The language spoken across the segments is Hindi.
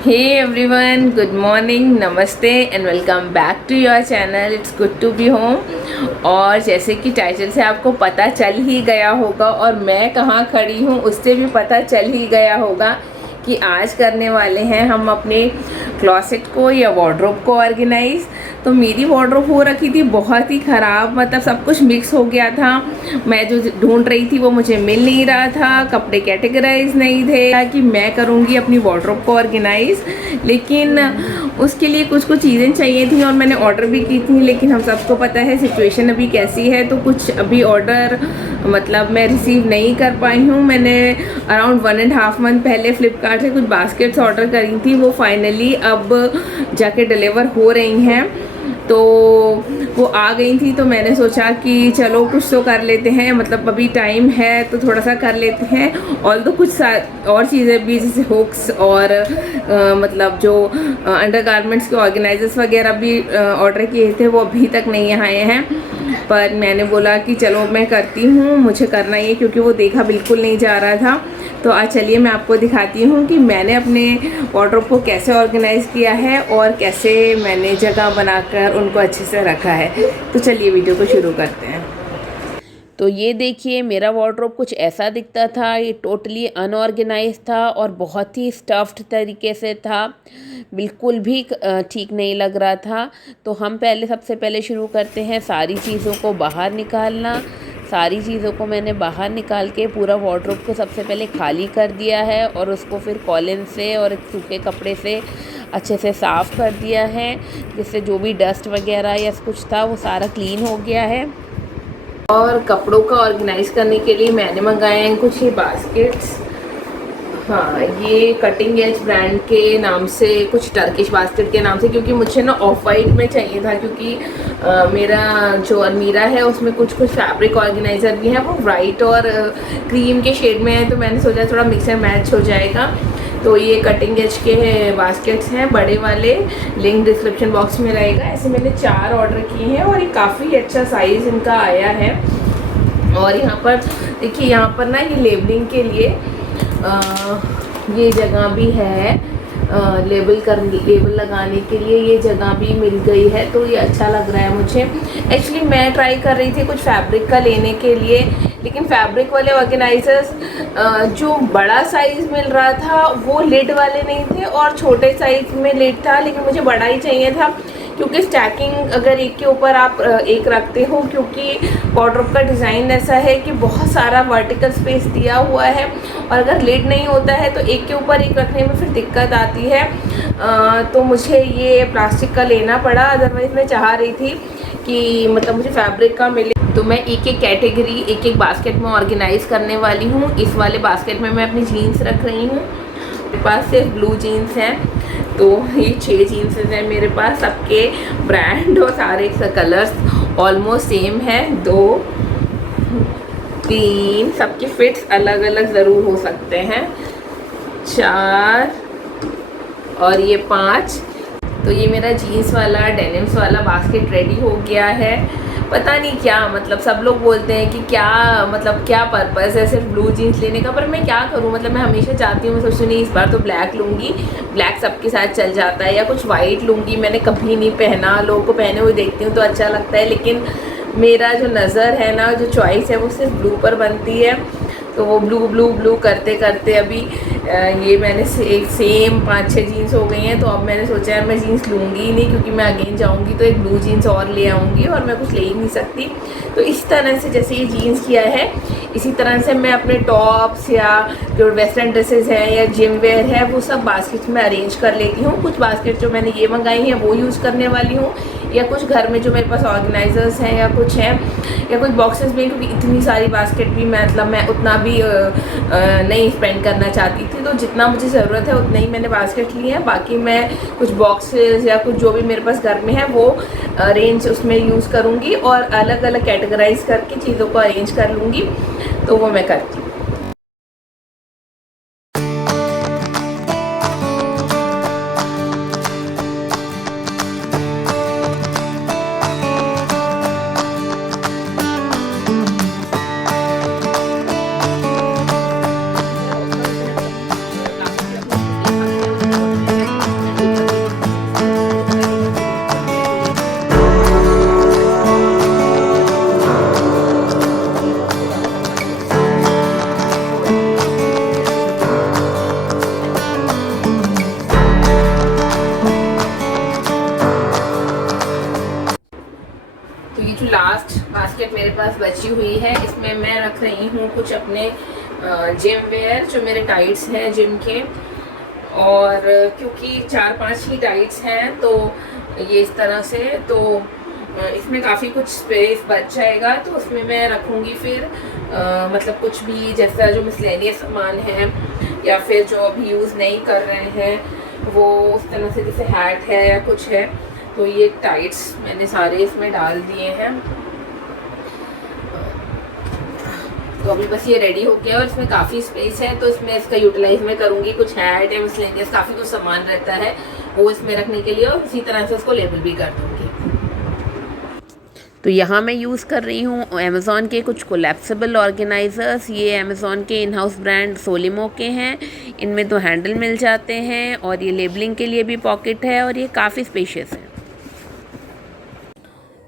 हे एवरीवन, गुड मॉर्निंग, नमस्ते and welcome back to your channel. It's good to be home. और जैसे कि टाइटल से आपको पता चल ही गया होगा और मैं कहाँ खड़ी हूँ उससे भी पता चल ही गया होगा कि आज करने वाले हैं हम अपने क्लॉसेट को या वार्डरोब को ऑर्गेनाइज। तो मेरी वार्डरोब हो रखी थी बहुत ही ख़राब, मतलब सब कुछ मिक्स हो गया था। मैं जो ढूंढ रही थी वो मुझे मिल नहीं रहा था, कपड़े कैटेगराइज नहीं थे कि मैं करूँगी अपनी वार्डरोब को ऑर्गेनाइज। लेकिन उसके लिए कुछ कुछ चीज़ें चाहिए थी और मैंने ऑर्डर भी की थी। लेकिन हम सबको पता है सिचुएशन अभी कैसी है, तो कुछ अभी ऑर्डर मतलब मैं रिसीव नहीं कर पाई हूँ। मैंने अराउंड 1.5 मंथ पहले फ्लिपकार्ट से कुछ बास्केट्स ऑर्डर करी थी, वो फाइनली अब जाके डिलीवर हो रही हैं। तो वो आ गई थी, तो मैंने सोचा कि चलो कुछ तो कर लेते हैं, मतलब अभी टाइम है तो थोड़ा सा कर लेते हैं। और तो कुछ और चीज़ें भी जैसे हुक्स और मतलब जो अंडर गारमेंट्स के ऑर्गेनाइजर्स वगैरह भी ऑर्डर किए थे वो अभी तक नहीं आए हैं। पर मैंने बोला कि चलो मैं करती हूँ, मुझे करना ही है क्योंकि वो देखा बिल्कुल नहीं जा रहा था। तो आज चलिए मैं आपको दिखाती हूँ कि मैंने अपने वार्डरोब को कैसे ऑर्गेनाइज़ किया है और कैसे मैंने जगह बनाकर उनको अच्छे से रखा है। तो चलिए वीडियो को शुरू करते हैं। तो ये देखिए, मेरा वार्डरोब कुछ ऐसा दिखता था। ये टोटली अनऑर्गेनाइज था और बहुत ही स्टफ्ड तरीके से था, बिल्कुल भी ठीक नहीं लग रहा था। तो हम सबसे पहले शुरू करते हैं सारी चीज़ों को बाहर निकालना। सारी चीज़ों को मैंने बाहर निकाल के पूरा वार्डरोब को सबसे पहले खाली कर दिया है और उसको फिर कॉलिन से और एक सूखे कपड़े से अच्छे से साफ़ कर दिया है, जिससे जो भी डस्ट वगैरह या कुछ था वो सारा क्लीन हो गया है। और कपड़ों का ऑर्गेनाइज करने के लिए मैंने मंगाए हैं कुछ ये बास्केट्स। हाँ, ये कटिंग एज ब्रांड के नाम से, कुछ टर्किश बास्केट के नाम से, क्योंकि मुझे ना ऑफ वाइट में चाहिए था, क्योंकि मेरा जो अलमीरा है उसमें कुछ कुछ फैब्रिक ऑर्गेनाइज़र भी है, वो वाइट और क्रीम के शेड में है। तो मैंने सोचा थोड़ा मिक्स एंड मैच हो जाएगा। तो ये कटिंग एज के बास्केट्स हैं बड़े वाले, लिंक डिस्क्रिप्शन बॉक्स में रहेगा। ऐसे मैंने 4 ऑर्डर किए हैं और ये काफ़ी अच्छा साइज़ इनका आया है। और यहाँ पर देखिए, यहाँ पर ना ये लेबलिंग के लिए ये जगह भी है, लेबल लगाने के लिए ये जगह भी मिल गई है। तो ये अच्छा लग रहा है मुझे। एक्चुअली मैं ट्राई कर रही थी कुछ फैब्रिक का लेने के लिए, लेकिन फैब्रिक वाले ऑर्गेनाइजर्स जो बड़ा साइज़ मिल रहा था वो लिड वाले नहीं थे और छोटे साइज़ में लिड था, लेकिन मुझे बड़ा ही चाहिए था, क्योंकि स्टैकिंग अगर एक के ऊपर आप एक रखते हो, क्योंकि वार्डरोब का डिज़ाइन ऐसा है कि बहुत सारा वर्टिकल स्पेस दिया हुआ है और अगर लिड नहीं होता है तो एक के ऊपर एक रखने में फिर दिक्कत आती है। तो मुझे ये प्लास्टिक का लेना पड़ा, अदरवाइज़ मैं चाह रही थी कि मतलब मुझे फैब्रिक का मिले। तो मैं एक एक कैटेगरी एक एक बास्केट में ऑर्गेनाइज़ करने वाली हूँ। इस वाले बास्केट में मैं अपनी जीन्स रख रही हूँ। मेरे पास सिर्फ ब्लू जीन्स हैं, तो ये 6 जीन्स हैं मेरे पास। सबके ब्रांड और सारे कलर्स ऑलमोस्ट सेम है। 2 3 सबके फिट्स अलग अलग ज़रूर हो सकते हैं। 4 और ये 5। तो ये मेरा जीन्स वाला डेनिम्स वाला बास्केट रेडी हो गया है। पता नहीं क्या, मतलब सब लोग बोलते हैं कि क्या मतलब क्या पर्पस है सिर्फ ब्लू जीन्स लेने का, पर मैं क्या करूं। मतलब मैं हमेशा चाहती हूँ, मैं सोचती नहीं इस बार तो ब्लैक लूँगी, ब्लैक सबके साथ चल जाता है, या कुछ वाइट लूँगी। मैंने कभी नहीं पहना, लोगों को पहने हुए देखती हूँ तो अच्छा लगता है, लेकिन मेरा जो नज़र है ना, जो चॉइस है वो सिर्फ ब्लू पर बनती है। तो वो ब्लू ब्लू ब्लू करते करते अभी ये मैंने एक सेम 5-6 जीन्स हो गई हैं। तो अब मैंने सोचा है मैं जीन्स लूँगी ही नहीं, क्योंकि मैं अगेन जाऊँगी तो एक ब्लू जीन्स और ले आऊँगी और मैं कुछ ले ही नहीं सकती। तो इस तरह से जैसे ये जीन्स किया है, इसी तरह से मैं अपने टॉप्स या जो वेस्टर्न ड्रेसेस हैं या जिम वेयर है वो सब बास्केट्स में अरेंज कर लेती हूँ। कुछ बास्केट जो मैंने ये मंगाई हैं वो यूज़ करने वाली हूँ, या कुछ घर में जो मेरे पास ऑर्गेनाइजर्स हैं या कुछ हैं, या कुछ बॉक्सेस में, क्योंकि इतनी सारी बास्केट भी मतलब मैं उतना भी नहीं स्पेंड करना चाहती थी। तो जितना मुझे ज़रूरत है उतना ही मैंने बास्केट ली है। बाकी मैं कुछ बॉक्सेस या कुछ जो भी मेरे पास घर में है वो अरेंज उसमें यूज़ करूँगी और अलग अलग कैटेगराइज करके चीज़ों को अरेंज कर लूँगी। तो वो मैं करती हूँ। बास्केट मेरे पास बची हुई है, इसमें मैं रख रही हूँ कुछ अपने जिम वेयर जो मेरे टाइट्स हैं जिम के, और क्योंकि 4-5 ही टाइट्स हैं तो ये इस तरह से, तो इसमें काफ़ी कुछ स्पेस बच जाएगा, तो उसमें मैं रखूँगी फिर मतलब कुछ भी जैसा जो मिसलेनियस सामान है या फिर जो अभी यूज़ नहीं कर रहे हैं वो उस तरह से, जैसे हैट है या कुछ है, तो ये टाइट्स मैंने सारे इसमें डाल दिए हैं। तो अभी बस ये रेडी हो गया और इसमें काफ़ी स्पेस है, तो इसमें इसका यूटिलाइज मैं करूँगी। कुछ हैट या मिसलेनियस काफ़ी कुछ सामान रहता है वो इसमें रखने के लिए, और इसी तरह से उसको लेबल भी कर दूँगी। तो यहाँ मैं यूज़ कर रही हूँ अमेज़ॉन के कुछ कोलैप्सिबल ऑर्गेनाइज़र्स। ये अमेज़ॉन के इन हाउस ब्रांड सोलिमो के हैं। इनमें 2 हैंडल मिल जाते हैं और ये लेबलिंग के लिए भी पॉकेट है और ये काफ़ी स्पेशियस है।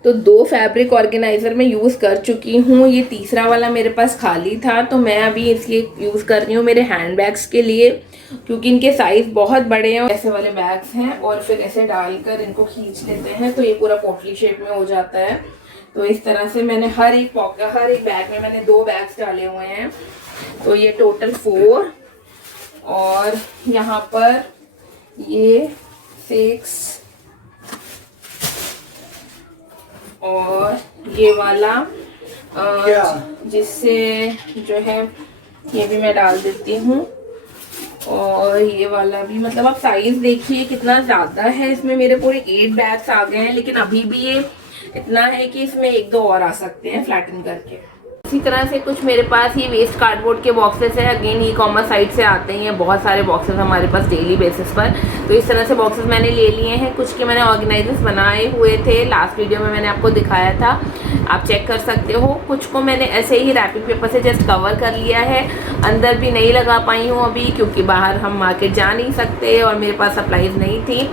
तो 2 फैब्रिक ऑर्गेनाइज़र मैं यूज़ कर चुकी हूँ, ये तीसरा वाला मेरे पास खाली था, तो मैं अभी इसलिए यूज़ कर रही हूँ मेरे हैंड बैग्स के लिए, क्योंकि इनके साइज़ बहुत बड़े हैं। ऐसे वाले बैग्स हैं और फिर ऐसे डालकर इनको खींच लेते हैं तो ये पूरा पोटली शेप में हो जाता है। तो इस तरह से मैंने हर एक बैग में मैंने 2 बैग्स डाले हुए हैं, तो ये टोटल 4, और यहाँ पर ये 6 और ये वाला जिससे जो है ये भी मैं डाल देती हूँ, और ये वाला भी, मतलब आप साइज देखिए कितना ज़्यादा है। इसमें मेरे पूरे 8 बैग्स आ गए हैं, लेकिन अभी भी ये इतना है कि इसमें 1-2 और आ सकते हैं फ्लैटन करके। इसी तरह से कुछ मेरे पास ये वेस्ट कार्डबोर्ड के बॉक्सेस है, अगेन ई-कॉमर्स साइट से आते हैं बहुत सारे बॉक्सेस हमारे पास डेली बेसिस पर। तो इस तरह से बॉक्सेस मैंने ले लिए हैं। कुछ के मैंने ऑर्गेनाइजर्स बनाए हुए थे, लास्ट वीडियो में मैंने आपको दिखाया था, आप चेक कर सकते हो। कुछ को मैंने ऐसे ही रैपिंग पेपर से जस्ट कवर कर लिया है, अंदर भी नहीं लगा पाई हूँ अभी, क्योंकि बाहर हम मार्केट जा नहीं सकते और मेरे पास सप्लाईज नहीं थी।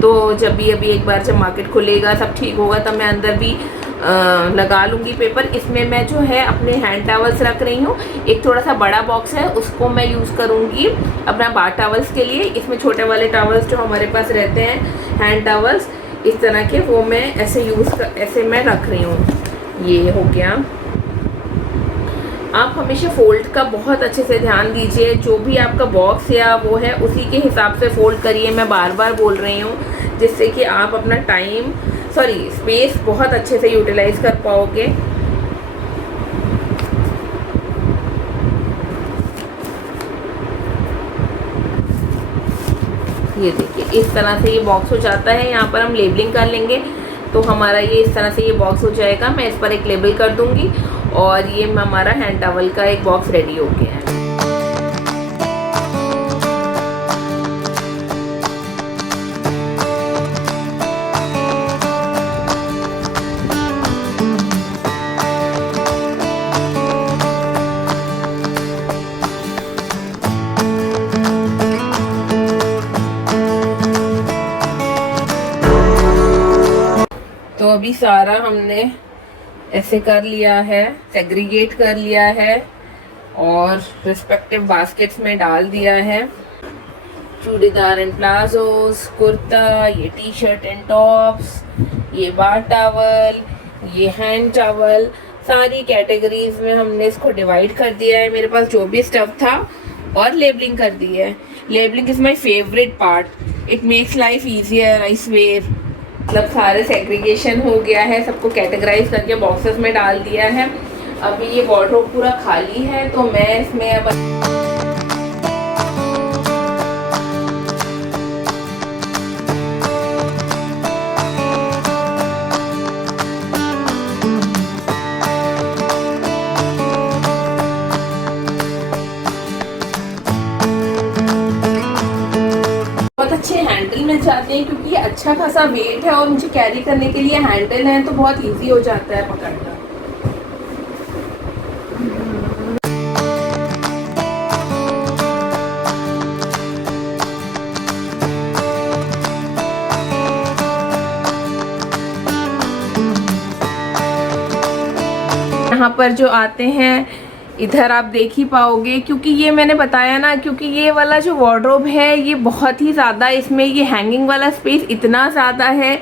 तो जब भी अभी एक बार जब मार्केट खुलेगा, सब ठीक होगा, तब मैं अंदर भी लगा लूँगी पेपर। इसमें मैं जो है अपने हैंड टावल्स रख रही हूँ। एक थोड़ा सा बड़ा बॉक्स है, उसको मैं यूज़ करूँगी अपना बाथ टावल्स के लिए। इसमें छोटे वाले टावल्स जो हमारे पास रहते हैं हैंड टावल्स इस तरह के, वो मैं ऐसे ऐसे मैं रख रही हूँ। ये हो गया। आप हमेशा फ़ोल्ड का बहुत अच्छे से ध्यान दीजिए, जो भी आपका बॉक्स या वो है उसी के हिसाब से फ़ोल्ड करिए। मैं बार बार बोल रही हूँ, जिससे कि आप अपना स्पेस बहुत अच्छे से यूटिलाइज कर पाओगे। ये देखिए इस तरह से ये बॉक्स हो जाता है। यहाँ पर हम लेबलिंग कर लेंगे तो हमारा ये इस तरह से ये बॉक्स हो जाएगा। मैं इस पर एक लेबल कर दूंगी और ये हमारा हैंड टॉवल का एक बॉक्स रेडी हो गया है। तो अभी सारा हमने ऐसे कर लिया है, सेग्रीगेट कर लिया है और रिस्पेक्टिव बास्केट्स में डाल दिया है। चूड़ीदार एंड प्लाजोस, कुर्ता, ये टी शर्ट एंड टॉप्स, ये बाथ टॉवल, ये हैंड टॉवल, सारी कैटेगरीज में हमने इसको डिवाइड कर दिया है। मेरे पास जो भी स्टफ था, और लेबलिंग कर दी है। Labelling is my favourite part, it makes life easier, I swear. मतलब सारे सेग्रीगेशन हो गया है, सबको कैटेगराइज करके बॉक्सेस में डाल दिया है। अभी ये वार्डरोब पूरा खाली है, तो मैं इसमें अब अच्छे हैंडल मिल जाते हैं, क्योंकि ये अच्छा खासा वेट है और मुझे कैरी करने के लिए हैंडल है, तो बहुत इजी हो जाता है पकड़ना। यहाँ पर जो आते हैं इधर आप देख ही पाओगे, क्योंकि ये मैंने बताया ना, क्योंकि ये वाला जो वार्डरोब है ये बहुत ही ज़्यादा, इसमें ये हैंगिंग वाला स्पेस इतना ज़्यादा है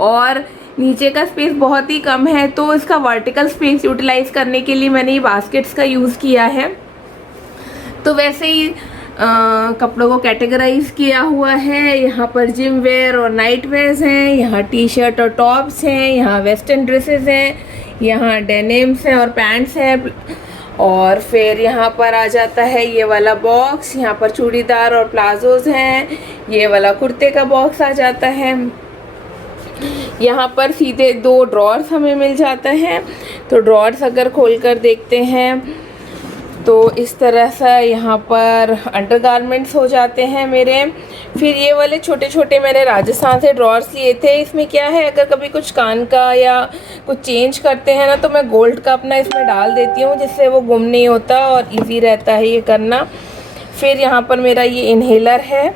और नीचे का स्पेस बहुत ही कम है, तो इसका वर्टिकल स्पेस यूटिलाइज करने के लिए मैंने ये बास्केट्स का यूज़ किया है। तो वैसे ही कपड़ों को कैटेगराइज किया हुआ है। यहाँ पर जिम वेयर और नाइट वेयर्स हैं, यहाँ टी शर्ट और टॉप्स हैं, यहाँ वेस्टर्न ड्रेसेस हैं, यहाँ डेनिम्स हैं और पैंट्स हैं, और फिर यहाँ पर आ जाता है ये वाला बॉक्स, यहाँ पर चूड़ीदार और प्लाजोज हैं, ये वाला कुर्ते का बॉक्स आ जाता है। यहाँ पर सीधे 2 ड्रॉर्स हमें मिल जाता है। तो ड्रॉर्स अगर खोलकर देखते हैं तो इस तरह से यहाँ पर अंडरगारमेंट्स हो जाते हैं मेरे। फिर ये वाले छोटे छोटे मैंने राजस्थान से ड्रॉर्स लिए थे। इसमें क्या है, अगर कभी कुछ कान का या कुछ चेंज करते हैं ना, तो मैं गोल्ड का अपना इसमें डाल देती हूँ, जिससे वो गुम नहीं होता और इजी रहता है ये करना। फिर यहाँ पर मेरा ये इन्हेलर है,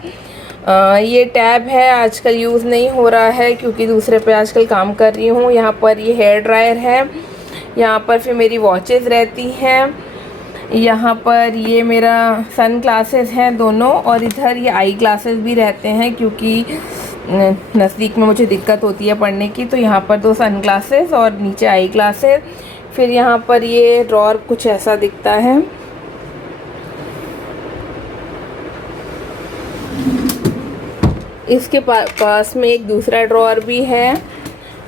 ये टैब है, आजकल यूज़ नहीं हो रहा है क्योंकि दूसरे पे आजकल काम कर रही हूँ। यहाँ पर ये हेयर ड्रायर है, यहाँ पर फिर मेरी वॉचेस रहती हैं, यहाँ पर ये मेरा सन ग्लासेस हैं दोनों, और इधर ये आई ग्लासेस भी रहते हैं क्योंकि नज़दीक में मुझे दिक्कत होती है पढ़ने की। तो यहाँ पर 2 सन ग्लासेस और नीचे आई ग्लासेस। फिर यहाँ पर ये ड्रॉर कुछ ऐसा दिखता है। इसके पास में एक दूसरा ड्रॉर भी है,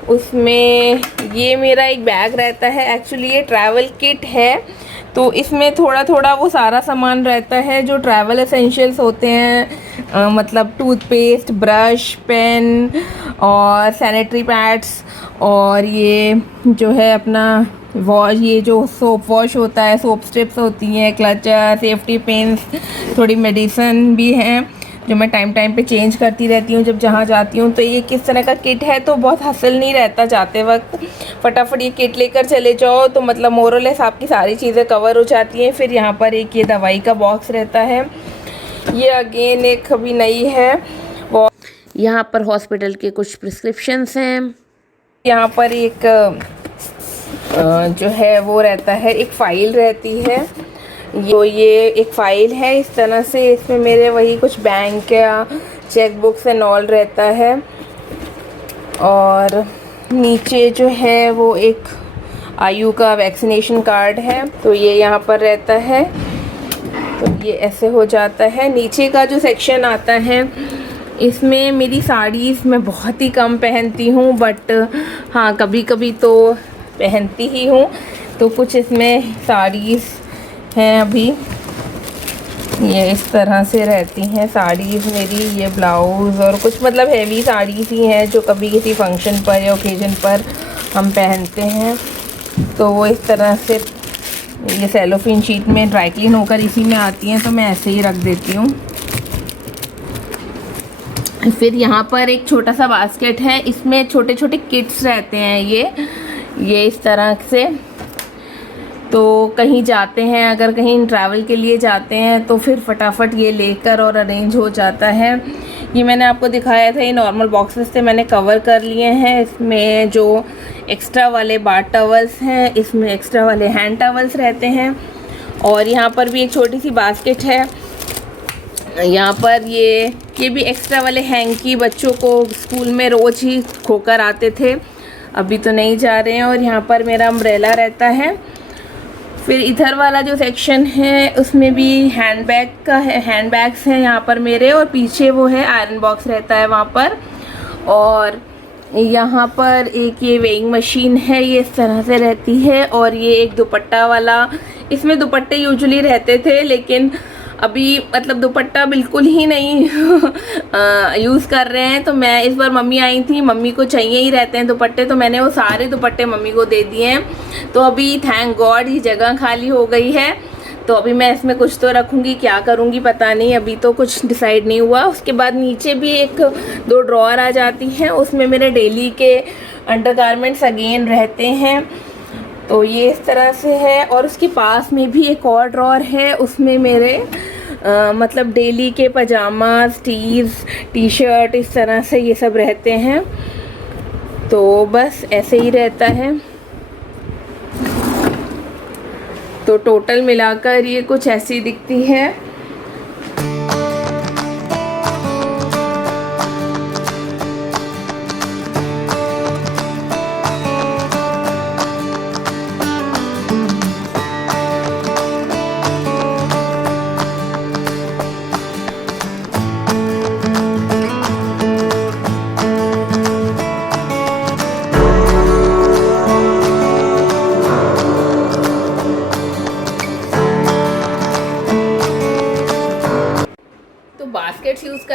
उसमें ये मेरा एक बैग रहता है। एक्चुअली ये ट्रैवल किट है, तो इसमें थोड़ा थोड़ा वो सारा सामान रहता है जो ट्रैवल एसेंशियल्स होते हैं, मतलब टूथपेस्ट, ब्रश, पेन और सैनिटरी पैड्स, और ये जो है अपना वॉश, ये जो सोप वॉश होता है, सोप स्ट्रिप्स होती हैं, क्लचर, सेफ्टी पिन्स, थोड़ी मेडिसिन भी हैं जो मैं टाइम टाइम पे चेंज करती रहती हूँ जब जहाँ जाती हूँ। तो ये किस तरह का किट है, तो बहुत हसल नहीं रहता जाते वक्त, फटाफट ये किट लेकर चले जाओ तो मतलब मोरलेस आपकी सारी चीज़ें कवर हो जाती हैं। फिर यहाँ पर एक ये दवाई का बॉक्स रहता है, ये अगेन एक अभी नई है। यहाँ पर हॉस्पिटल के कुछ प्रिस्क्रिप्शंस हैं। यहाँ पर एक जो है वो रहता है, एक फ़ाइल रहती है, ये एक फ़ाइल है इस तरह से, इसमें मेरे वही कुछ बैंक या चेक बुक्स एंड ऑल रहता है। और नीचे जो है वो एक आयु का वैक्सीनेशन कार्ड है, तो ये यहाँ पर रहता है। तो ये ऐसे हो जाता है। नीचे का जो सेक्शन आता है, इसमें मेरी साड़ीज़ मैं बहुत ही कम पहनती हूँ, बट हाँ कभी कभी तो पहनती ही हूँ। तो कुछ इसमें साड़ीज़ हैं अभी, ये इस तरह से रहती हैं साड़ीज़ मेरी। ये ब्लाउज़ और कुछ मतलब हैवी साड़ीज़ ही हैं जो कभी किसी फंक्शन पर या ओकेजन पर हम पहनते हैं। तो वो इस तरह से ये सेलोफिन शीट में ड्राई क्लीन होकर इसी में आती हैं, तो मैं ऐसे ही रख देती हूँ। फिर यहाँ पर एक छोटा सा बास्केट है, इसमें छोटे छोटे किट्स रहते हैं ये इस तरह से। तो कहीं जाते हैं, अगर कहीं ट्रैवल के लिए जाते हैं तो फिर फटाफट ये लेकर और अरेंज हो जाता है। ये मैंने आपको दिखाया था, ये नॉर्मल बॉक्सेस से मैंने कवर कर लिए हैं। इसमें जो एक्स्ट्रा वाले बाथ टॉवल्स हैं, इसमें एक्स्ट्रा वाले हैंड टॉवल्स रहते हैं। और यहाँ पर भी एक छोटी सी बास्केट है, यहाँ पर ये भी एक्स्ट्रा वाले हैंकी, बच्चों को स्कूल में रोज़ ही खोकर आते थे, अभी तो नहीं जा रहे हैं। और यहाँ पर मेरा अम्ब्रेला रहता है। फिर इधर वाला जो सेक्शन है उसमें भी हैंडबैग का है, हैंडबैग्स हैं यहाँ पर मेरे, और पीछे वो है आयरन बॉक्स रहता है वहाँ पर। और यहाँ पर एक ये वेइंग मशीन है, ये इस तरह से रहती है। और ये एक दुपट्टा वाला, इसमें दुपट्टे यूजुअली रहते थे, लेकिन अभी मतलब दुपट्टा बिल्कुल ही नहीं यूज़ कर रहे हैं। तो मैं इस बार, मम्मी आई थी, मम्मी को चाहिए ही रहते हैं दुपट्टे, तो मैंने वो सारे दुपट्टे मम्मी को दे दिए हैं। तो अभी थैंक गॉड ये जगह खाली हो गई है। तो अभी मैं इसमें कुछ तो रखूँगी, क्या करूँगी पता नहीं, अभी तो कुछ डिसाइड नहीं हुआ। उसके बाद नीचे भी 1-2 ड्रॉअर आ जाती हैं, उसमें मेरे डेली के अंडरगारमेंट्स अगेन रहते हैं। तो ये इस तरह से है। और उसके पास में भी एक और ड्रॉअर है, उसमें मेरे मतलब डेली के पजामाज, टीज, टी शर्ट, इस तरह से ये सब रहते हैं। तो बस ऐसे ही रहता है। तो टोटल मिलाकर ये कुछ ऐसी दिखती है।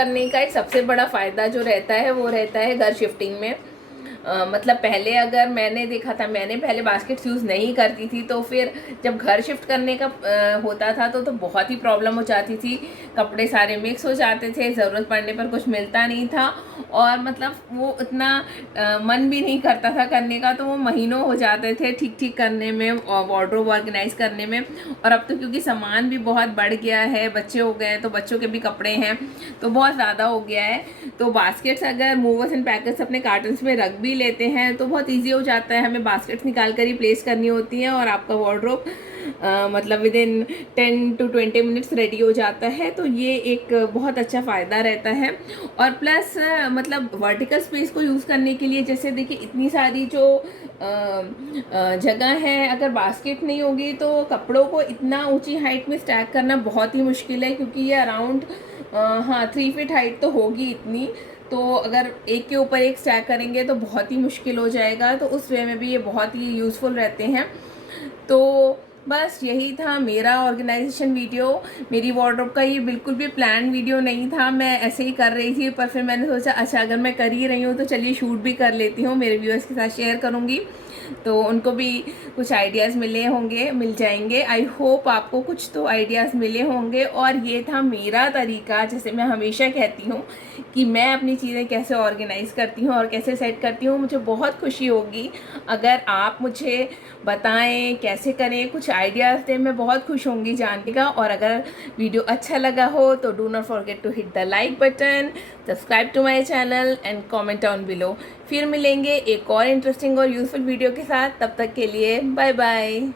करने का एक सबसे बड़ा फ़ायदा जो रहता है वो रहता है घर शिफ्टिंग में। मतलब पहले अगर मैंने देखा था, मैंने पहले बास्केट्स यूज़ नहीं करती थी, तो फिर जब घर शिफ्ट करने का होता था तो बहुत ही प्रॉब्लम हो जाती थी। कपड़े सारे मिक्स हो जाते थे, ज़रूरत पड़ने पर कुछ मिलता नहीं था, और मतलब वो इतना मन भी नहीं करता था करने का, तो वो महीनों हो जाते थे ठीक ठीक करने में और वार्डरोब ऑर्गेनाइज करने में। और अब तो क्योंकि सामान भी बहुत बढ़ गया है, बच्चे हो गए हैं तो बच्चों के भी कपड़े हैं तो बहुत ज़्यादा हो गया है, तो बास्केट्स अगर मूवर्स एंड पैकर्स अपने कार्टन्स में रख भी लेते हैं तो बहुत ईजी हो जाता है। हमें बास्केट्स निकाल कर ही प्लेस करनी होती हैं और आपका वार्डरोब मतलब with in 10 to 20 minutes ready हो जाता है। तो ये एक बहुत अच्छा फ़ायदा रहता है। और प्लस मतलब वर्टिकल स्पेस को यूज़ करने के लिए, जैसे देखिए इतनी सारी जो जगह है, अगर बास्केट नहीं होगी तो कपड़ों को इतना ऊंची हाइट में स्टैक करना बहुत ही मुश्किल है, क्योंकि ये अराउंड 3 फीट हाइट तो होगी इतनी, तो अगर एक के ऊपर एक स्टैक करेंगे तो बहुत ही मुश्किल हो जाएगा। तो उस वे में भी ये बहुत ही यूज़फुल रहते हैं। तो बस यही था मेरा ऑर्गेनाइजेशन वीडियो। मेरी वार्डरोब का ये बिल्कुल भी प्लान वीडियो नहीं था, मैं ऐसे ही कर रही थी, पर फिर मैंने सोचा अच्छा अगर मैं कर ही रही हूँ तो चलिए शूट भी कर लेती हूँ, मेरे व्यूअर्स के साथ शेयर करूँगी तो उनको भी कुछ आइडियाज़ मिल जाएंगे। आई होप आपको कुछ तो आइडियाज़ मिले होंगे। और ये था मेरा तरीका, जैसे मैं हमेशा कहती हूँ कि मैं अपनी चीज़ें कैसे ऑर्गेनाइज़ करती हूँ और कैसे सेट करती हूँ। मुझे बहुत खुशी होगी अगर आप मुझे बताएं कैसे करें, कुछ आइडियाज़ दें, मैं बहुत खुश होंगी जानने का। और अगर वीडियो अच्छा लगा हो तो do not forget to hit the like button, subscribe to my channel and comment down below. फिर मिलेंगे एक और इंटरेस्टिंग और यूज़फुल वीडियो के साथ, तब तक के लिए बाय बाय।